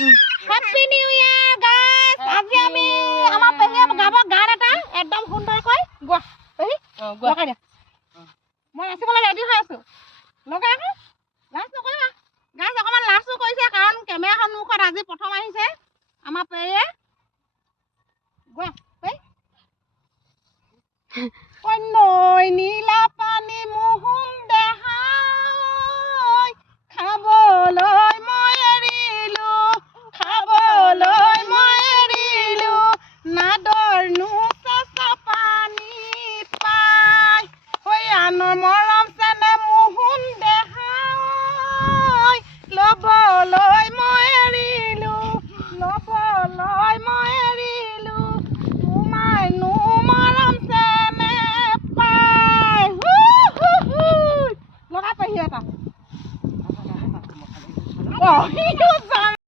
happy new ইয়াৰ guys আজি আমি আমাৰ পেহিয়ে গাব গান এটা একদম সুন্দৰকৈ গোৱা পেহি লগাই দিয়া মই নাচিবলৈ ৰেডি হৈ আছো লগাই আকৌ লাজ নকৰিবা গাইস অকমান লাজো কৰিছে কাৰণ কেমেৰা সন্মুখত আজি প্ৰথম আহিছে আমাৰ পেহিয়ে গোৱা